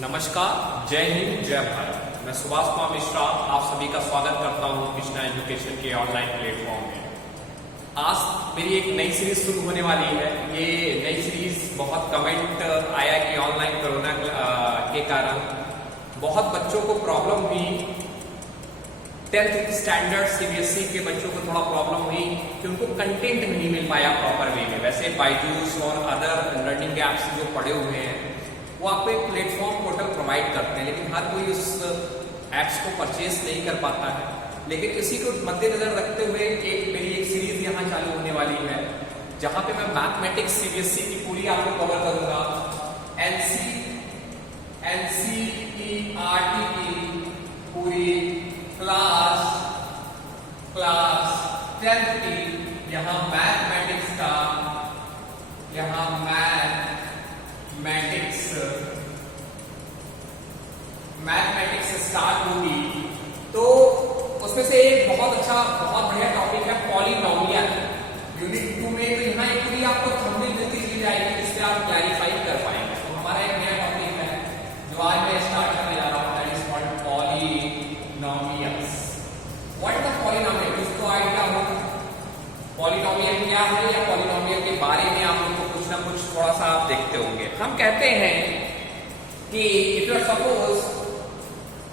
नमस्कार, जय हिंद, जय भारत। मैं सुभाष कुमार मिश्रा आप सभी का स्वागत करता हूं कृष्णा एजुकेशन के ऑनलाइन प्लेटफॉर्म में। आज मेरी एक नई सीरीज शुरू होने वाली है। ये नई सीरीज बहुत कमेंट आया कि ऑनलाइन कोरोना के कारण बहुत बच्चों को प्रॉब्लम हुई। 10th स्टैंडर्ड सीबीएसई के बच्चों को थोड़ा प्रॉब्लम हुई कि उनको कंटेंट नहीं मिल पाया प्रॉपर वे में। वैसे बायजूस और अदर लर्निंग ऐप्स जो पड़े हुए हैं वो आपको एक प्लेटफॉर्म पोर्टल प्रोवाइड करते हैं, लेकिन हर कोई उस ऐप्स को परचेज नहीं कर पाता है। लेकिन इसी को मद्देनजर रखते हुए मेरी एक सीरीज यहाँ चालू होने वाली है, जहाँ पे मैं मैथमेटिक्स सीबीएसई की पूरी आपको कवर करूंगा। एनसीईआरटी की पूरी क्लास 10th की यहाँ मैथमेटिक्स का मैथमेटिक्स स्टार्ट होगी। तो उसमें से एक बहुत बढ़िया टॉपिक है पॉलिनोमियल। यूनिट 2 में तो यहाँ एक पूरी आपको थंबनेल मिलती चली जाएगी, जिससे आप क्लैरिफाई कर पाएंगे। तो हमारा एक नया टॉपिक है जो आज मैं स्टार्ट करने जा रहा हूँ, that is called polynomials. What is the polynomial? इसको आइडिया हो पॉलिनोमियल क्या है, या पॉलिनोमियल के बारे में आप लोग को कुछ ना कुछ थोड़ा सा आप देखते होंगे। हम कहते हैं कि इफ यू सपोज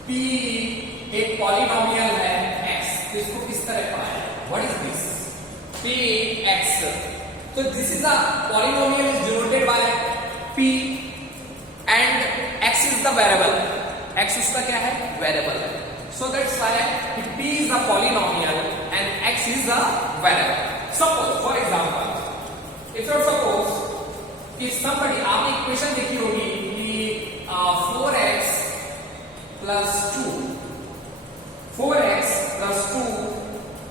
P एक पॉलिनोमियल है x, तो इसको किस तरह पढ़ाया? What is this? P x। तो this is a polynomial is denoted by P and x is the variable. x उसका क्या है? वेरिएबल है। सो that's why P is a polynomial and x is a variable. Suppose for example if you suppose कि somebody, आपने equation देखी होगी कि 4x plus 2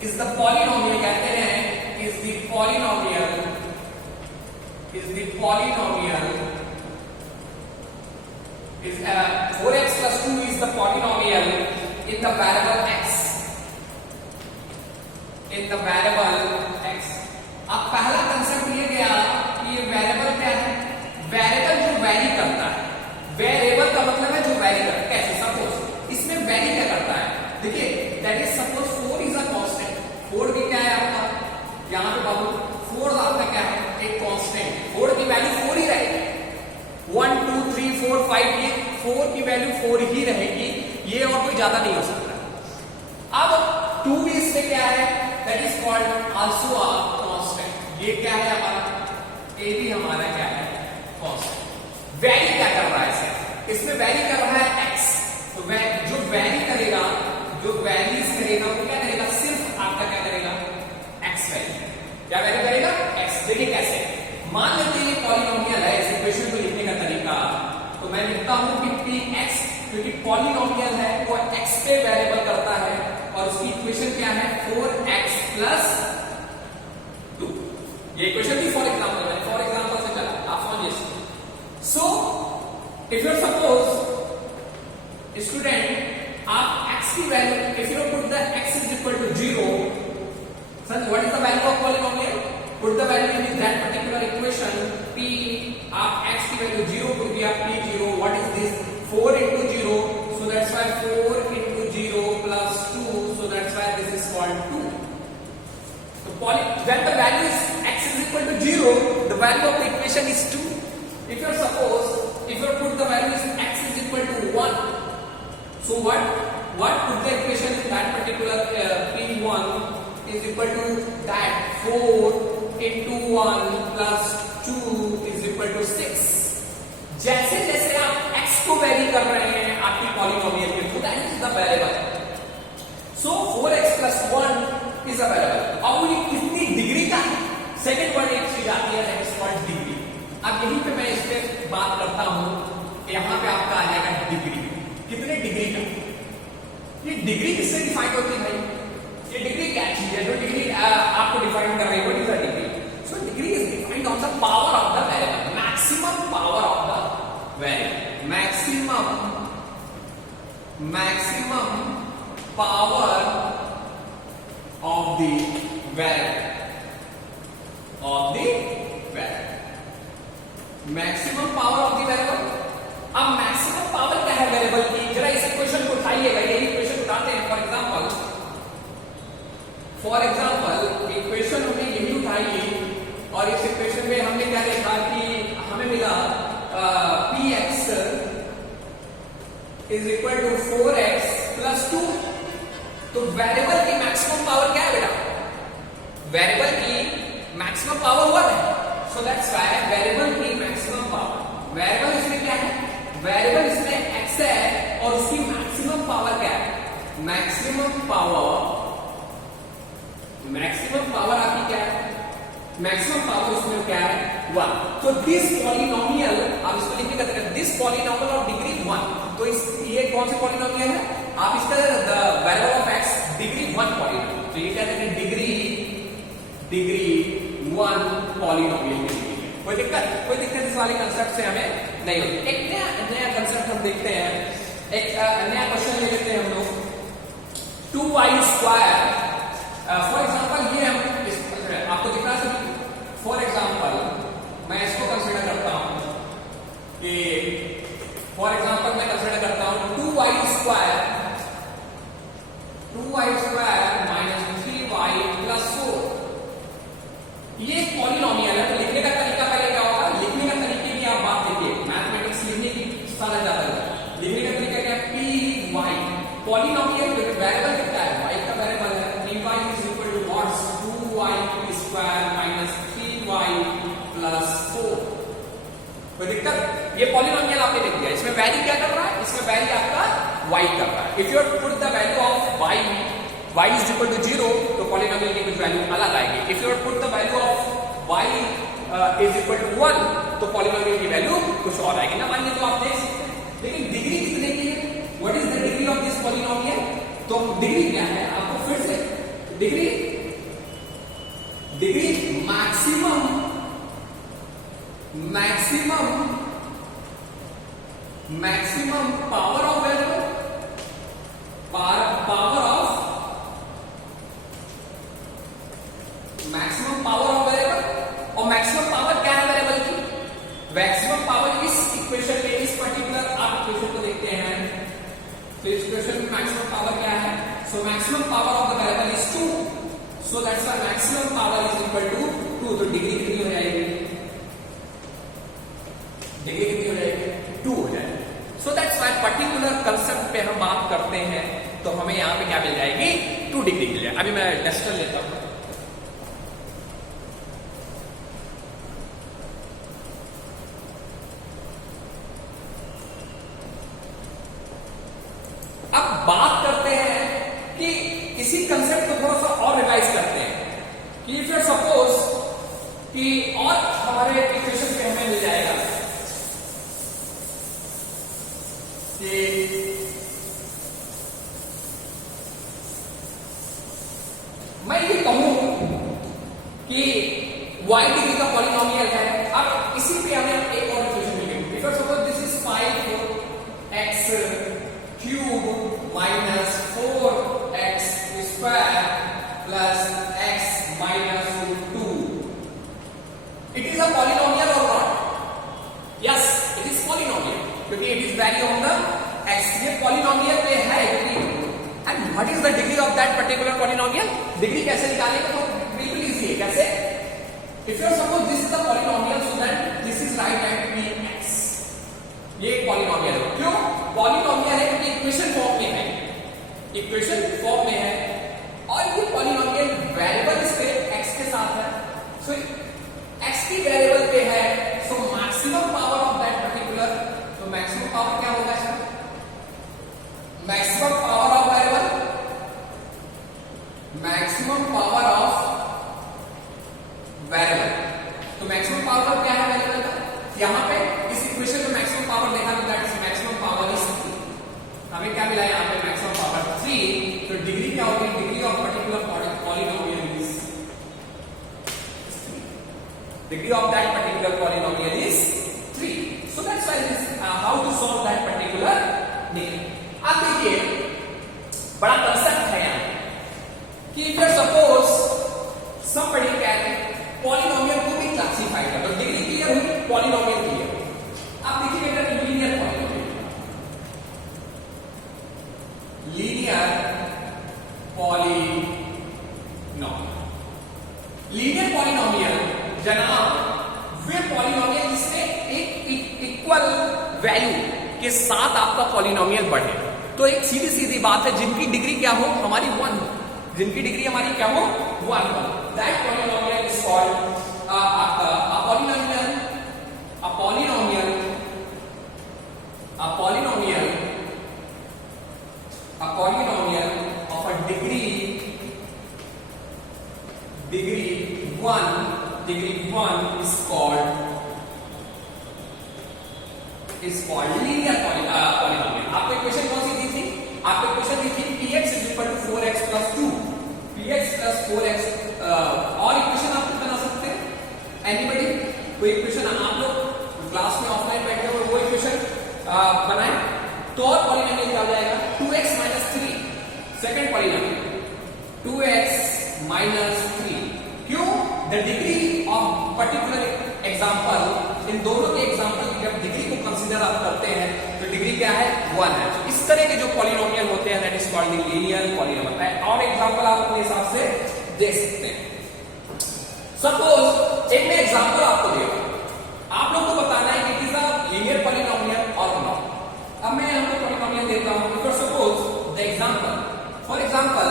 is the polynomial, कहते हैं is the polynomial 4x plus 2 is the polynomial in the variable x, अब पहला concept ये गया कि ये वेरिएबल क्या है? वेरिएबल जो वैरी करता है। वेरिएबल का मतलब है जो वैरी करता है। कैसे? सपोज इसमें वैरी क्या करता है? देखिए that is suppose 4 is a constant. 4 भी क्या है आपका? यहां पे बाबू 4 आपका क्या है? एक कांस्टेंट। 4 की वैल्यू 4 ही रहेगी। 1 2 3 4 5 ये 4 की वैल्यू 4 ही रहेगी, ये और कोई ज्यादा नहीं हो सकता। अब 2 भी इसमें क्या है? That is called also a constant. ये क्या है हमारा? ए भी हमारा क्या है? कांस्टेंट। वैरी क्या कर रहा है? इसमें वैरी कर रहा है x। तो जो वैरी करेगा, जो वैरीज करेगा वो क्या करेगा? सिर्फ आपका क्या करेगा? x value. क्या वैल्यू करेगा? x। देखिए कैसे, मान लेते हैं ये पॉलिनोमियल है। इस इक्वेशन को लिखने का तरीका, तो मैं लिखता हूं कि px, क्योंकि पॉलिनोमियल है वो x पे वेरिएबल करता है, और उसकी इक्वेशन क्या है? 4x plus 2। ये इक्वेशन थी फॉर एग्जांपल से चला, आप समझिए। So, if you suppose student, आप x की value, if you put the x is equal to 0, son, what is the value of polynomial? Put the value in that particular equation. P, आप x की value 0 put दिया, P 0. What is this? 4 into 0. So that's why 4 into 0 plus 2. So that's why this is called 2. So when the value is x is equal to 0, the value of the equation is 2. If you put the value is x is equal to 1, so what put the equation in that particular P1 is equal to that 4 into 1 plus 2 is equal to 6. जैसे जैसे आप x को very कर रहे हैं आपकी polynomial के through, that is the variable. So 4x plus 1 is a variable. अब ये कितनी डिग्री का है? सेकेंड वर्ड एक चीज आती है, that is called डिग्री। अब यहीं पे मैं इस पे बात करता हूं, यहां पे आपका आ जाएगा डिग्री। कितने डिग्री का? ये डिग्री किससे डिफाइन होती है भाई? ये डिग्री क्या चीज है जो डिग्री आपको डिफाइन कर रही है? What is the degree? So degree is defined on the power of the variable, maximum power of the variable, maximum power of the variable, maximum power of the variable. अब maximum power is equal to 4x plus 2। तो variable की maximum power क्या है बेटा? Variable की maximum power 1 है। सो that's why variable की maximum power, variable इसमें क्या है? वेरिएबल इसमें x है और उसकी मैक्सिमम पावर क्या है? मैक्सिमम पावर आपकी क्या है? मैक्सिमम पावर उसमें क्या है? 1। तो दिस पॉलिनोमियल, आप इसको लिखने का तरीका, दिस पॉलिनोमियल ऑफ डिग्री 1। तो ये कौन से पॉलिनोमियल है? आप इसका variable of x degree 1 polynomial, तो ये क्या है? डिग्री 1 पॉलिनोमियल के लिए। कोई दिक्कत इस वाले कंसेप्ट से हमें नहीं होती। एक नया कंसेप्ट हम देखते हैं, एक नया क्वेश्चन ले लेते हैं हम लोग। 2y², फॉर एग्जांपल ये हम आपको दिखा सकते। फॉर एग्जांपल मैं इसको कंसीडर करता हूं कि फॉर एग्जांपल मैं कंसीडर करता हूं 2y² माइनस 3y प्लस 4। ये एक पॉलिनोमियल है। तो लिखने का तरीका पहले क्या होगा? लिखने का तरीके की आप बात देखिए, मैथमेटिक्स लिखने की सारा जाता है। लिखने का तरीका क्या है? पी वाई पॉलिनोमियल वेरिएबल कितना है? y का वेरिएबल है 3y is equal to what's 2y² minus 3y plus 4। कोई दिक्कत? ये पॉलिनोमियल आपने लिख दिया। इसमें वैल्यू क्या कर रहा है? इसमें वैल्यू आपका y कर रहा है। If you put the value of y is equal to 0, तो पॉलिनोमियल की कुछ वैल्यू अलग आएगी। If you put the value of y is equal to 1, तो पॉलिनोमियल की वैल्यू कुछ और आएगी ना, मानिए। तो आप देख सकते हैं, लेकिन डिग्री कितने की है? What is the degree of this polynomial? तो डिग्री क्या है? आपको फिर से degree maximum power of variable, power of maximum power of variable. और मैक्सिमम पावर क्या है वेरिएबल की? मैक्सिमम पावर इस इक्वेशन में, इस पर्टिकुलर आप इक्वेशन को देखते हैं, तो इस इक्वेशन में मैक्सिमम पावर क्या है? So maximum power of the variable is 2। So that's why maximum power is equal to 2। तो डिग्री कितनी हो जाएगी? डिग्री कितनी हो जाएगी? 2 हो जाएगी। सो दैट्स व्हाई पर्टिकुलर कंसेप्ट पे हम बात करते हैं, तो हमें यहां पे क्या मिल जाएगी? 2 डिग्री मिल जाएगी। अभी मैं डेस्टर लेता हूं। अब बात करते हैं कि इसी कंसेप्ट को थोड़ा सा और रिवाइज करते हैं कि फिर सपोज कि और हमारे इक्वेशन पे हमें मिल जाएगा कि मैं ये कहूं कि y डिग्री का पॉलिनोमियल है। अब इसी पे हमें एक और इक्वेशन मिलेगी। If suppose this is 5x cube minus 4x square plus x minus 2, it is a polynomial और not? Yes, it is polynomial, क्योंकि it is value of the x। ये पॉलिनोमियल पे है degree. And what is the degree of that particular polynomial? Degree कैसे निकालेंगे? तो बिल्कुल easy है। कैसे? If you suppose this is the polynomial, so that this is right at px। ये एक पॉलिनोमियल है। क्यों पॉलिनोमियल है? क्योंकि इक्वेशन फॉर्म में है, इक्वेशन फॉर्म में है, और ये पॉलिनोमियल वेरिएबल इसके x के साथ है। सो x की वेरिएबल पे है, so maximum power of that particular, तो मैक्सिमम पावर क्या होगा इसका? Maximum power of variable, maximum power of variable. तो मैक्सिमम पावर क्या है वेरिएबल का? यहां पे इस इक्वेशन में मैक्सिमम पावर देखा तो that is maximum power is 3। हमें क्या मिला यहां पे? Maximum power 3। तो डिग्री क्या होगी? Degree of particular polynomial is 3। Degree of that particular polynomial is 3। So that's why this how to solve that particular degree. अब देखिए बड़ा कंसेप्ट है यहां कि if suppose somebody can polynomial को भी क्लासिफाई कर। तो डिग्री क्लियर हुई, पॉलिनोमियल क्लियर। अब देखिए बेटा linear polynomial, linear polynomial. Linear polynomial जनाब वे पॉलिनोमियल जिसमें एक इक्वल वैल्यू के साथ आपका पॉलिनोमियल बढ़े। तो एक सीधी सीधी बात है, जिनकी डिग्री क्या हो, हमारी 1 हो, जिनकी डिग्री हमारी क्या हो, 1 हो, that polynomial is called a polynomial of a degree 1 is called linear polynomial। आपको इक्वेशन कौन सी दी थी, आपको इक्वेशन दी थी px is equal to 4x plus 2, px plus 4x। और इक्वेशन आप बना सकते हैं, एनीबडी कोई इक्वेशन आप लोग क्लास में ऑफलाइन बैठे हुए वो इक्वेशन बनाएं, तो और पॉलिनोमियल क्या हो जाएगा, 2x minus 3, second polynomial 2x minus 3। क्यों, the degree of particular example, इन दोनों के एग्जांपल की जब डिग्री को कंसीडर आप करते हैं तो डिग्री क्या है, 1 है। तो इस तरह के जो पॉलिनोमियल होते हैं that is called the linear polynomial. और एग्जांपल आप अपने हिसाब से दे सकते हैं। सपोज एक मैं एग्जांपल आपको दिया, आप लोग को बताना है कि it is a linear polynomial और नॉट। अब मैं यहाँ पे पॉलिनोमियल देता हूं, for suppose the example, for example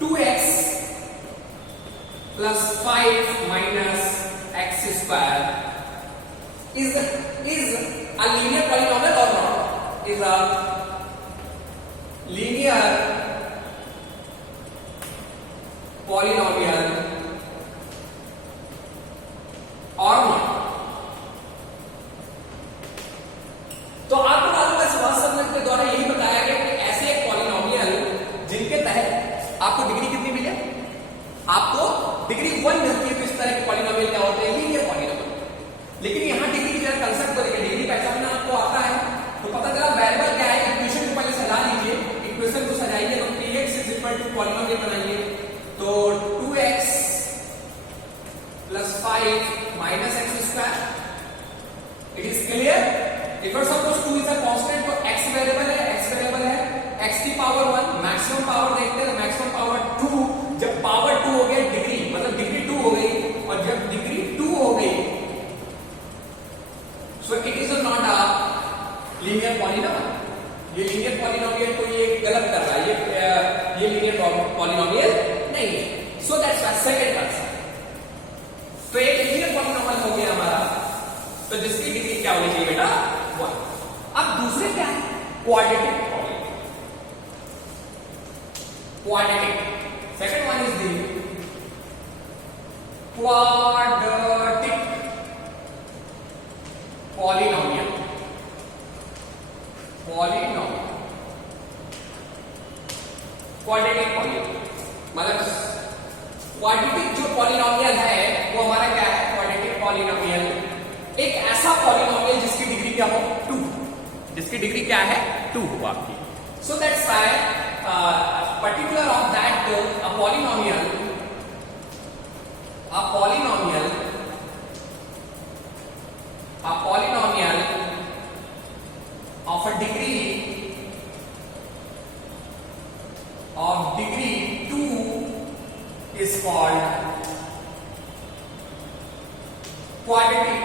2x plus 5 minus x square is a linear polynomial or not? Is a linear polynomial or not? तो आपको मालूम है सवाल समझने के द्वारा यही बताया गया कि ऐसे एक पॉलिनोमियल जिनके तहत आपको डिग्री कितनी मिले, आपको डिग्री 1 मिलती है, तो इस तरह के पॉलिनोमियल क्या होते हैं, लीनियर पॉलिनोमियल। लेकिन यहां डिग्री की जरा कंसेप्ट को देखिए, डिग्री पहचानना आपको आता है तो पता चला वेरिएबल क्या है, इक्वेशन को पहले सजा लीजिए, इक्वेशन को सजाइए तो px is equal to polynomial बनाइए, तो 2x plus 5 minus x square। It is clear. If suppose 2 is a constant, तो x वेरिएबल है, x की पावर 1, मैक्सिमम पावर देखते हैं, मैक्सिमम पावर 2, जब पावर 2 हो गया डिग्री, मतलब डिग्री 2 हो गई, और जब डिग्री 2 हो गई सो it is not a linear polynomial. ये लीनियर पॉलिनोमियल को ये गलत कर रहा है, ये लीनियर पॉलिनोमियल नहीं है। सो दैट्स व्हाई सेकंड कंसेप्ट। तो एक लीनियर पॉलिनोमियल हो गया हमारा, तो जिसकी डिग्री क्या होनी चाहिए बेटा, 1। अब दूसरे क्या है, quadratic quadratic, second one is the quadratic polynomial, quadratic polynomial मतलब क्वाड्रेटिक जो पॉलिनोमियल है वो हमारा क्या है, क्वाड्रेटिक पॉलिनोमियल एक ऐसा पॉलिनोमियल जिसकी डिग्री क्या हो, 2, जिसकी डिग्री क्या है, 2 हो आपकी। सो that's why particular of that a polynomial of a degree 2 is called quadratic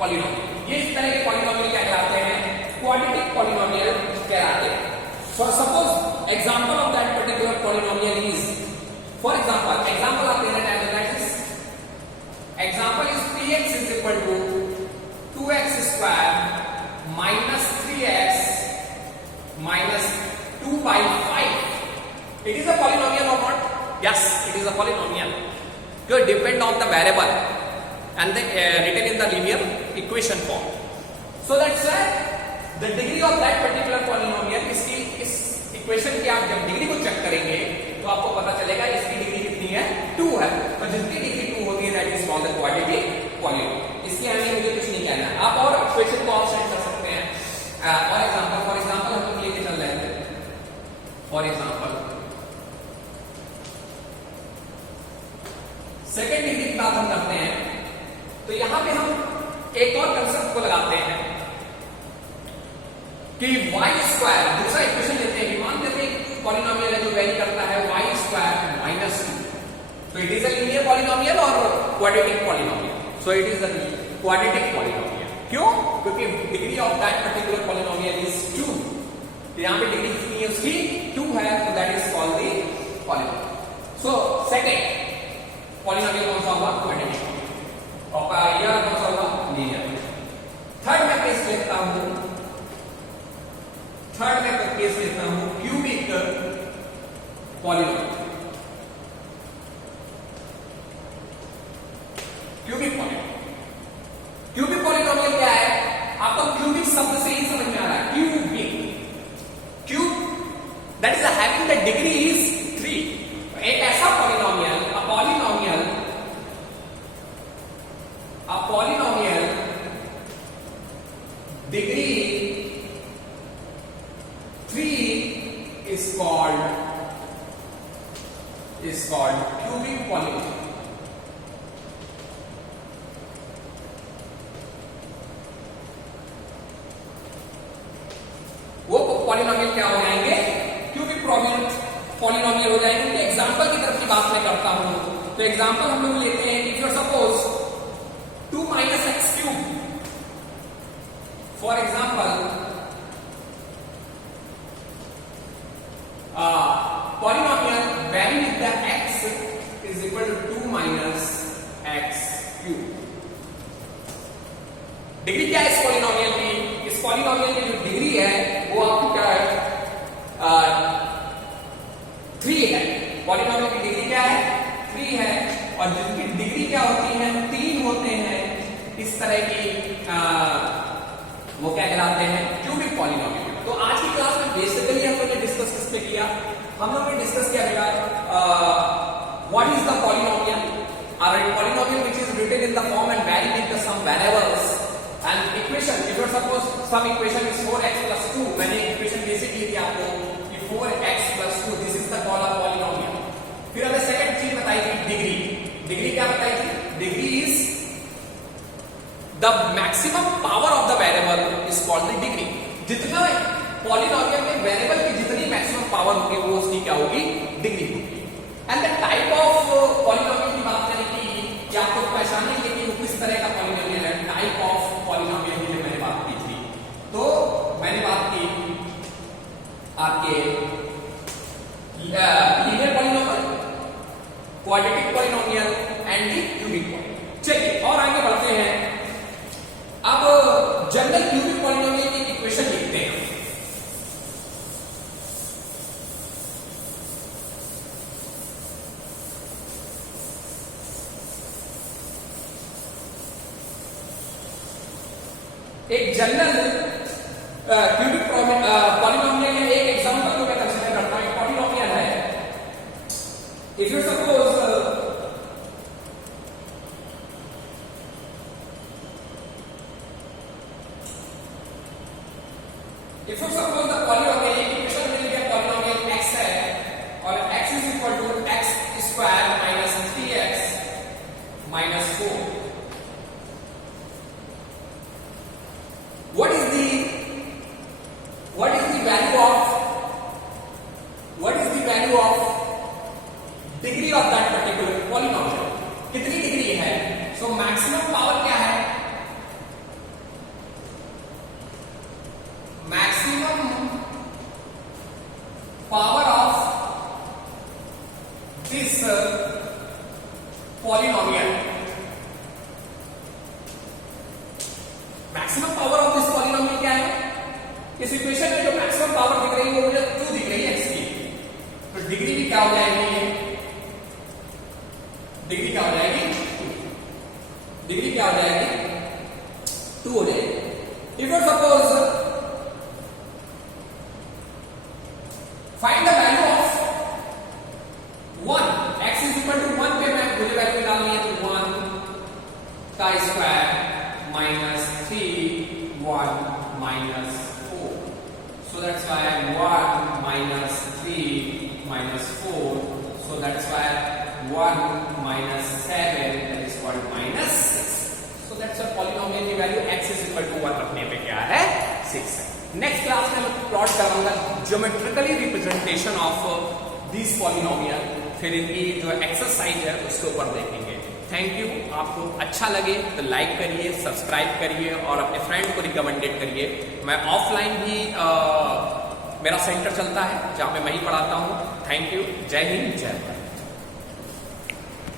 polynomial। ये इस तरह के पॉलिनोमियल क्या कहलाते हैं, क्वाड्रेटिक पॉलिनोमियल कहलाते हैं। For suppose example of that particular polynomial is, for example आप लेना चाहेंगे, that is example is px is equal to 2x square minus 3x minus 2 by 5। It is a polynomial or not? Yes, it is a polynomial. So it depend on the variable and the written in the linear equation form. So that's why the degree of that particular polynomial, इसकी इस equation की आप जब degree को check करेंगे तो आपको पता चलेगा इसकी डिग्री कितनी है, 2 है। और जिसकी डिग्री 2 होती है that is called the quadratic polynomial. इसके आगे मुझे कुछ नहीं कहना है, आप और इक्वेशन को और सेट कर सकते हैं। फॉर एग्जांपल हम लोग लेके चल रहे थे, फॉर एग्जांपल सेकेंड डिग्री की बात हम करते हैं, तो यहां पे हम एक और कंसेप्ट को लगाते हैं कि y स्क्वायर, दूसरा इक्वेशन लेते हैं, मान लेते हैं पॉलिनोमियल है जो वेरी करता है y स्क्वायर माइनस 2, तो it is a linear polynomial और quadratic polynomial. So it is the quadratic polynomial. क्यों? क्योंकि degree of that particular polynomial is 2. यहाँ पे डिग्री कितनी है उसकी? 2 है. तो that is called the polynomial. So second polynomial कौन सा होगा? क्वाड्रेटिक. और यह कौन सा होगा? लीनियर. थर्ड में केस लेता हूं क्यूबिक पॉलिनोमियल. क्यूबिक पॉलिनोमियल क्या है? आपको क्यूबिक शब्द से ही समझ में आ रहा है. Cubic that is having the degree is 3. एक ऐसा polynomial, a polynomial degree 3 is called cubic polynomial. वो पॉलिनोमियल क्या हो जाएंगे? क्यूबिक पॉलिनोमियल हो जाएंगे. उनके एग्जांपल की तरफ की बात मैं करता हूं. तो एग्जांपल हम लोग लेते हैं. If you suppose 2 minus x cube, for example, polynomial valued with the x is equal to 2 minus x cube. Degree क्या है इस पॉलिनोमियल की? इस पॉलिनोमियल की जो डिग्री है वो आपकी क्या है? 3 है. पॉलिनोमियल की डिग्री क्या है? 3 है. और जिनकी डिग्री क्या होती है? 3 होते हैं. इस तरह की वो क्या कहलाते हैं? Cubic polynomial. तो आज की क्लास में बेसिकली हम लोग ने डिस्कस किसने किया? हम लोग ने डिस्कस किया बेटा what is the polynomial. Alright, polynomial which is written in the form and valued in the some variables and equation. If you suppose some equation is 4x + 2. मैंने इक्वेशन बेसिक ली थी आपको कि 4x + 2 this is the called polynomial. फिर हमें second चीज बताई थी degree. Degree क्या बताई थी? Degree is the maximum power of the variable is called the degree. जितना पॉलिनोमियल में वेरिएबल की जितनी मैक्सिमम पावर होगी वो उसकी क्या होगी? डिग्री होगी. And the type of polynomial की बात करें कि आपको पहचानेंगे कि वो किस तरह का पॉलिनोमियल है. टाइप ऑफ पॉलिनोमियल की मैंने बात की थी. तो मैंने बात की आपके linear polynomial, quadratic polynomial and the cubic polynomial. चलिए और आगे बढ़ते हैं. अब जनरल क्यूबिक पॉलिनोमियल की इक्वेशन लिखते हैं. एक जनरल क्यूबिक पॉलिनोमियल है. एक एग्जांपल को मैं कंसीडर करता हूं. एक पॉलिनोमियल है. If you suppose the polynomial, एक इक्वेशन मिल गया. पॉलिनोमियल x है और x is equal to x square minus 3x minus 4. What is the value of degree of that particular polynomial? कितनी डिग्री है? सो मैक्सिमम पावर क्या है? Maximum power of this polynomial. Maximum power of this polynomial क्या है? इस equation में जो maximum power दिख रही है वो मुझे 2 दिख रही है x की. तो डिग्री भी क्या हो जाएगी? डिग्री क्या हो जाएगी? 2 हो जाएगी. If you suppose find the value of 1. x is equal to 1 पे मैं मुझे वैल्यू निकालनी है. तो 1 का square minus 3 1 minus 4. So that's why 1 minus 3 minus 4. So that's why 1 minus 7 that is called minus 6. So that's a polynomial की value x is equal to 1 रखने पे क्या है? 6 है. नेक्स्ट क्लास में मैं प्लॉट कराऊंगा geometrically representation of this polynomial. फिर इनकी जो एक्सरसाइज है उसके ऊपर देखेंगे. Thank you. आपको अच्छा लगे तो लाइक करिए, सब्सक्राइब करिए और अपने फ्रेंड को रिकमेंडेड करिए। मैं ऑफलाइन भी मेरा सेंटर चलता है जहाँ मैं वहीं पढ़ाता हूँ। Thank you. जय हिंद, जय भारत।